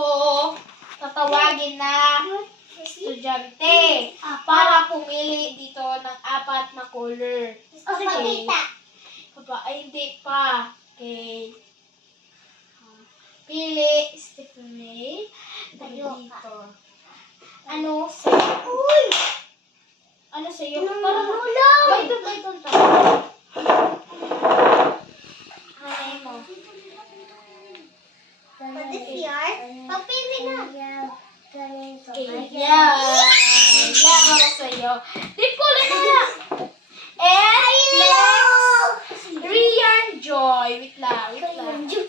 ako tatawagin na estudyante para pumili dito ng 4 na color. Okay. Ay, hindi pa. Okay. Pili, Stephanie. Dito. Ano sa'yo? Uy! Ano sa'yo? Parang ulam! Baito. Ano mo? What is yours? Papili na. Okay, yan ako sa'yo. Di kulay na nga. And next, Rian Joy. Wait lang. Rian Joy.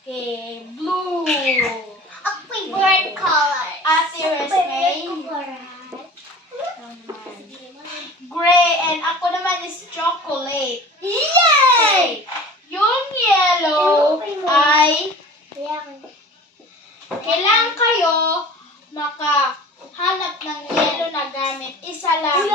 Okay, blue. Favorite color. Ate Resmay. Gray. And ako naman is chocolate. Okay. Yung yellow ay kailangan kayo makahanap ng yellow na gamit. Isa lang.